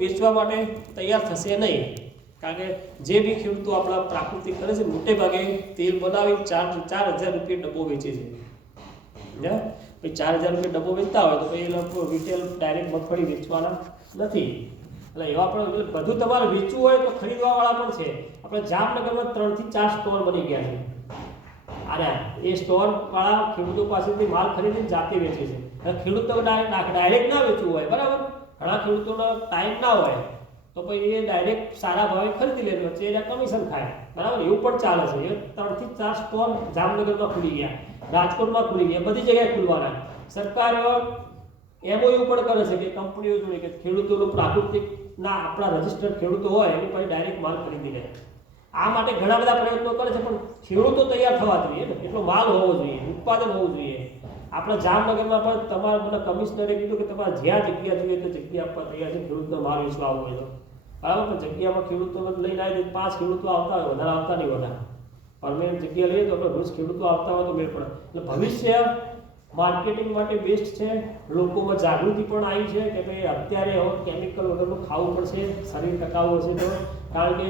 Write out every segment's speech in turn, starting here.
વેચવા માટે તૈયાર થશે નહીં, કારણ કે જે બી ખેડૂતો આપણા પ્રાકૃતિક કરે છે મોટે ભાગે તેલ બનાવી 4,000 રૂપિયા ડબ્બો વેચે છે. પછી 4,000 રૂપિયા ડબ્બો વેચતા હોય તો પછી એ લોકો રિટેલ ડાયરેક્ટ મગફળી વેચવાના નથી. એટલે એવા પણ બધું તમારે વેચવું હોય તો ખરીદવાવાળા પણ છે. આપણે જામનગરમાં 3 થી 4 સ્ટોર બની ગયા છે. અને એ સ્ટોર વાળા ખેડૂતો પાસેથી માલ ખરીદીને જાતે વેચે છે. ખેડૂતો ડાયરેક્ટ ના વેચવું હોય, બરાબર, ઘણા ખેડૂતોનો ટાઈમ ના હોય તો પછી એ ડાયરેક્ટ સારા ભાવે ખરીદી લે, વચ્ચે એને કમિશન ખાય, બરાબર, એવું પણ ચાલે છે. એ 3 થી 4 સ્ટોર જામનગરમાં ખુલી ગયા, રાજકોટમાં ખુલી ગયા, બધી જગ્યાએ ખુલવાના. સરકાર એમઓયુ પણ કરે છે કે કંપનીઓ જોડે કે ખેડૂતોનું પ્રાકૃતિકના આપણા રજિસ્ટર્ડ ખેડૂતો હોય એની પાસે ડાયરેક્ટ માલ ખરીદી લે. આ માટે ઘણા બધા પ્રયત્નો કરે છે, પણ ખેડૂતો તૈયાર થવા જોઈએ ને, એટલો માલ હોવો જોઈએ, ઉત્પાદન હોવું જોઈએ. આપણા જામનગરમાં પણ તમારે મને કમિશનરે કીધું કે તમારે જ્યાં જગ્યા જોઈએ તો જગ્યા આપવા તૈયાર છે ખેડૂતનો માલ વેચવા આવવો હોય તો, બરાબર. પણ જગ્યામાં ખેડૂતોને લઈને આવી 5 ખેડૂતો આવતા હોય, વધારે આવતા નહીં બધા. પરમેનન્ટ જગ્યા લઈએ તો આપણે રોજ ખેડૂતો આવતા હોય તો મેળ પડે. એટલે ભવિષ્ય માર્કેટિંગ માટે બેસ્ટ છે. લોકોમાં જાગૃતિ પણ આવી છે કે ભાઈ અત્યારે કેમિકલ વગરનું ખાવું પડશે, શરીર ટકાવવું હશે તો. કારણ કે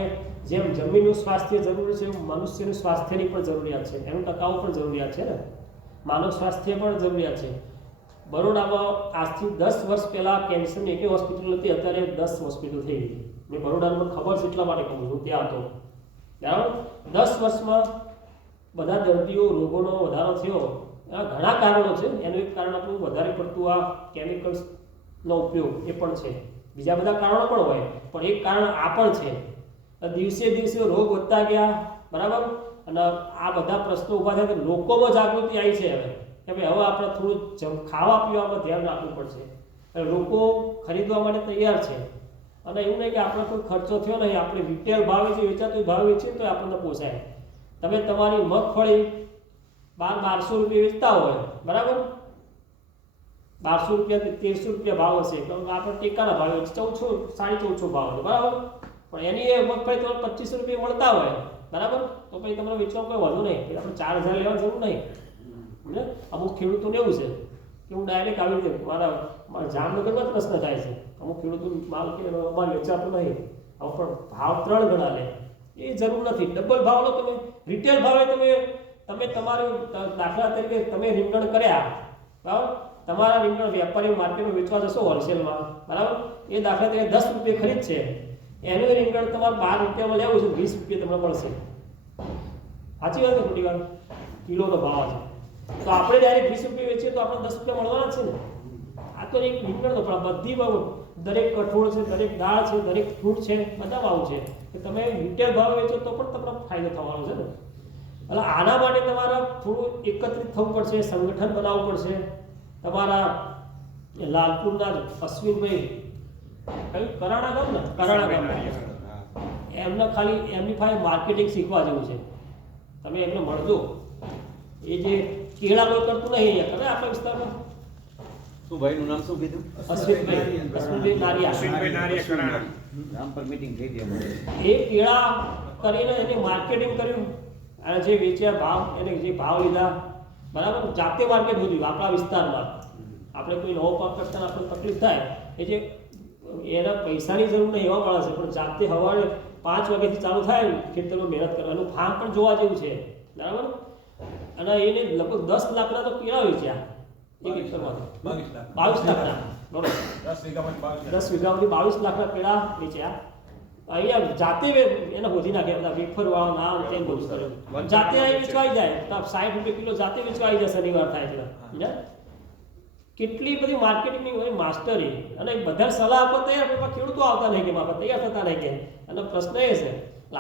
જેમ જમીનનું સ્વાસ્થ્ય જરૂરી છે મનુષ્યનું સ્વાસ્થ્યની પણ જરૂરિયાત છે, એનું ટકાવું પણ જરૂરિયાત છે ને, માનવ સ્વાસ્થ્ય પણ જરૂરિયાત છે. બરોડામાં આજથી 10 વર્ષ પહેલાં કેન્સરની એક હોસ્પિટલ હતી, અત્યારે 10 હોસ્પિટલ થઈ ગઈ. મેં બરોડામાં ખબર છે એટલા માટે કહું છું, ત્યાં હતો, બરાબર. 10 વર્ષમાં બધા દર્દીઓ રોગોનો વધારો થયો. એના ઘણા કારણો છે. એનું એક કારણ આપણું વધારે પડતું આ કેમિકલ્સનો ઉપયોગ એ પણ છે. બીજા બધા કારણો પણ હોય, પણ એક કારણ આ પણ છે. દિવસે દિવસે રોગ વધતા ગયા, બરાબર. અને આ બધા પ્રશ્નો ઊભા થયા કે લોકોમાં જાગૃતિ આવી છે હવે કે ભાઈ હવે આપણે થોડું ખાવા પીવામાં ધ્યાન રાખવું પડશે. લોકો ખરીદવા માટે તૈયાર છે. અને એવું નહીં કે આપણે કોઈ ખર્ચો થયો નહીં, આપણે રિટેલ ભાવે જે વેચાતું ભાવ વેચીએ તો આપણને પોસાય. તમે તમારી મગફળી 1200 રૂપિયા વેચતા હોય, બરાબર, 1200 રૂપિયા 1300 રૂપિયા ભાવ હશે તો આપણે ટેકાના ભાવે 1400 1450 ભાવ હશે, બરાબર. પણ એની એ મગફળી તમને 2500 રૂપિયા મળતા હોય, બરાબર, તો પછી તમને વેચવા કોઈ વધુ નહીં, આપણે 4000 લેવાની જરૂર નહીં. અમુક ખેડૂતોને એવું છે કે હું ડાયરેક્ટ આવી રીતે મારા જામનગરમાં જ પ્રશ્ન થાય છે. અમુક ખેડૂતો માલ કે અમારે વેચાતો નહીં, હવે પણ ભાવ 3 ગણા લે. એ જરૂર નથી. ડબલ ભાવ લો તમે, રિટેલ ભાવે તમે તમારું દાખલા તરીકે તમે રીંગણ કર્યા, બરાબર, તમારા રીંગણ વેપારી માર્કેટમાં વેચવા જશો હોલસેલમાં, બરાબર, એ દાખલા તરીકે 10 રૂપિયા ખરીદ છે, એનું રીંગણ તમારે 12 રૂપિયામાં લેવું છે, 20 રૂપિયા તમને મળશે. સાચી વાત છે ખોટી વાત? કિલોનો ભાવ છે તો આપણે ડાયરેક્ટ 20 રૂપિયા વેચીએ તો આપણે 10 રૂપિયા મળવાના છે ને. આ તો એક રીંગણનો પણ બધી દરેક કઠોળ છે, દરેક દાળ છે, દરેક ફ્રૂટ છે, બધા ભાવ છે કે તમે રિટેલ ભાવે વેચો તો પણ તમને ફાયદો થવાનો છે ને. એટલે આના માટે તમારે થોડું એકત્રિત થવું પડશે, સંગઠન બનાવવું પડશે. તમારા લાલપુરના અશ્વિનભાઈ કરાણા ગામ ને, કરાણા ગામ, એમને ખાલી એમની પાસે માર્કેટિંગ શીખવા જેવું છે. તમે એમને મળજો. એ જે કેળા કોઈ કરતું નહીં અહીંયા કરે આપણા વિસ્તારમાં. શું ભાઈનું નામ શું કીધું? અશ્વિનભાઈ નારિયા. નામ પર મીટિંગ થઈ ગઈ. એ કેળા કરીને એને માર્કેટિંગ કર્યું અને જે વેચ્યા ભાવ એને જે ભાવ લીધા, બરાબર, જાતે માર્કેટ વધ્યું આપણા વિસ્તારમાં. આપણે કોઈ નવો પાક કરતા આપણે તકલીફ થાય એ જે એના પૈસાની જરૂર નહીં એવા માણસ છે, પણ જાતે સવારે 5 વાગ્યાથી ચાલુ થાય ખેતરમાં મહેનત કરવાનું. ફાર્મ પણ જોવા જેવું છે, બરાબર. અને એને લગભગ 10 લાખના તો કેળા વેચ્યા એક એકરમાંથી. 22 લાખના, બરોબર, 10 વીઘામાંથી 22 લાખના કેળા વેચ્યા. અહીંયા જાતે એને હોધી નાખ્યા, બધા વેફર વાળા નામ તેમ બધું કર્યું. જાતે અહીં વેચવા આવી જાય તો 60 રૂપિયા કિલો જાતે વેચવા આવી જાય શનિવાર થાય એટલે. કેટલી બધી માર્કેટિંગની હોય માસ્ટરી. અને બધા સલાહ આપવા તૈયાર, પણ ખેડૂતો આવતા નહીં કે બાપા તૈયાર થતા નહીં કે. અને પ્રશ્ન એ છે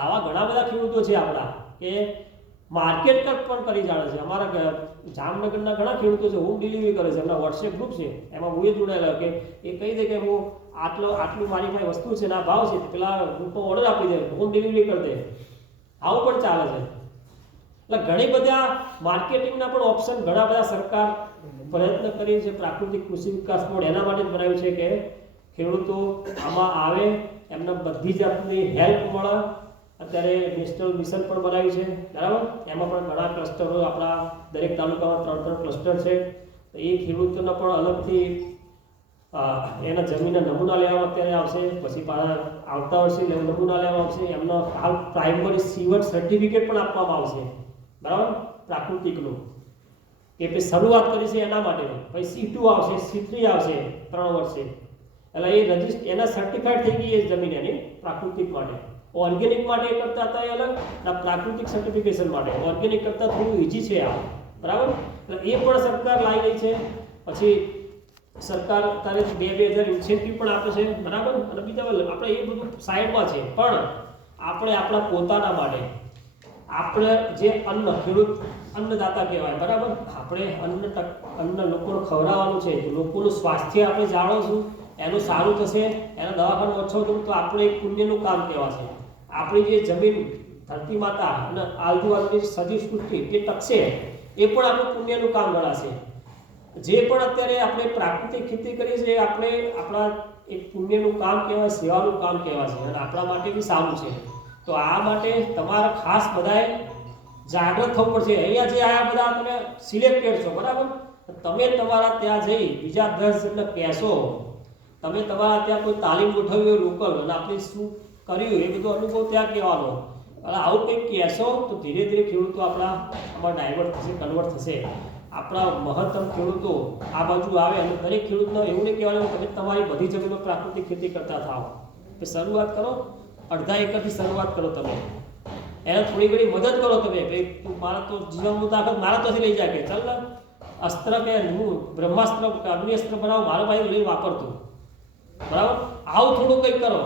આવા ઘણા બધા ખેડૂતો છે આપણા કે માર્કેટ પણ કરી જાણે છે. અમારા જામનગરના ઘણા ખેડૂતો છે, હોમ ડિલિવરી કરે છે, એમના વોટ્સએપ ગ્રુપ છે, એમાં હું એ જોડાયેલા કે એ કહી દે કે હું આટલું મારી પાસે વસ્તુ છે ને આ ભાવ છે, પેલા ગ્રુપમાં ઓર્ડર આપી દે, હોમ ડિલિવરી કરી દે. આવું પણ ચાલે છે. એટલે ઘણી બધા માર્કેટિંગના પણ ઓપ્શન ઘણા બધા સરકાર પ્રયત્ન કરી છે. પ્રાકૃતિક કૃષિ વિકાસ બોર્ડ એના માટે જ બનાવ્યું છે કે ખેડૂતો આમાં આવે, એમને બધી જાતની હેલ્પ મળે. અત્યારે નેશનલ મિશન પણ બનાવ્યું છે, બરાબર, એમાં પણ ઘણા ક્લસ્ટરો આપણા દરેક તાલુકામાં 3 ક્લસ્ટર છે. તો એ ખેડૂતોને પણ અલગથી એના જમીનના નમૂના લેવામાં અત્યારે આવશે, પછી પાછા આવતા વર્ષે નમૂના લેવામાં આવશે, એમનો હાલ પ્રાઇમરી સીવર સર્ટિફિકેટ પણ આપવામાં આવશે, બરાબર, પ્રાકૃતિકનું. કે પછી શરૂઆત કરી છે એના માટે. પછી C2 આવશે, C3 આવશે 3 વર્ષે. એટલે એ રજિસ્ટર એના સર્ટિફાઈડ થઈ ગઈ એ જમીન એની પ્રાકૃતિક માટે. ઓર્ગેનિક માટે કરતા હતા એ અલગ, અને પ્રાકૃતિક સર્ટિફિકેશન માટે. ઓર્ગેનિક કરતા થોડું ઈઝી છે આ, બરાબર. એટલે એ પણ સરકાર લાવી રહી છે. પછી સરકાર અત્યારે 2000 ઇન્સેન્ટિવ પણ આપે છે, બરાબર. અને બીજા આપણે એ બધું સાઈડમાં છે, પણ આપણે આપણા પોતાના માટે આપણે જે ખેડૂત અન્નદાતા કહેવાય, બરાબર. આપણે અન્ન લોકોને ખવડાવવાનું છે, લોકોનું સ્વાસ્થ્ય આપણે જાળવશું, એનું સારું થશે, એના દવાખાનું ઓછો થયું તો આપણે એક પુણ્યનું કામ કહેવાશે. આપણી જે જમીન ધરતી માતા અને આજુબાજુની સજીવ સૃષ્ટિ જે ટકશે એ પણ આપણું પુણ્યનું કામ ગણાશે. જે પણ અત્યારે આપણે પ્રાકૃતિક ખેતી કરીએ છીએ આપણે આપણા એક પુણ્યનું કામ કહેવાય, સેવાનું કામ કહેવાય છે, અને આપણા માટે બી સારું છે. તો આ માટે તમારે ખાસ બધાએ જાગૃત થવું પડશે. અહીંયા જે આયા બધા તમે સિલેક્ટેડ છો, બરાબર. તમે તમારા ત્યાં જઈ બીજા 10 જણને કહેશો, તમે તમારા ત્યાં કોઈ તાલીમ ગોઠવી હોય લોકલ, અને આપણે શું કર્યું એ બધો અનુભવ ત્યાં કહેવાનો. અને આવું કંઈક કહેશો તો ધીરે ધીરે ખેડૂતો આમાં ડાયવર્ટ થશે, કન્વર્ટ થશે. આપણા મહત્તમ ખેડૂતો આ બાજુ આવે, અને દરેક ખેડૂતને એવું નહીં કહેવાનું તમે તમારી બધી જમીનમાં પ્રાકૃતિક ખેતી કરતા થાઓ. કે શરૂઆત કરો, અડધા એકરથી શરૂઆત કરો, તમે એને થોડી ઘણી મદદ કરો. તમે ભાઈ તું મારા તો જીવનનું તાકાત મારા તોથી લઈ જાય, કે ચાલ ને અસ્ત્ર કે હું બ્રહ્માસ્ત્ર કે અગ્નિઅસ્ત્ર બનાવું, મારા પાસે લઈ વાપરતું, બરાબર. આવું થોડું કંઈક કરો.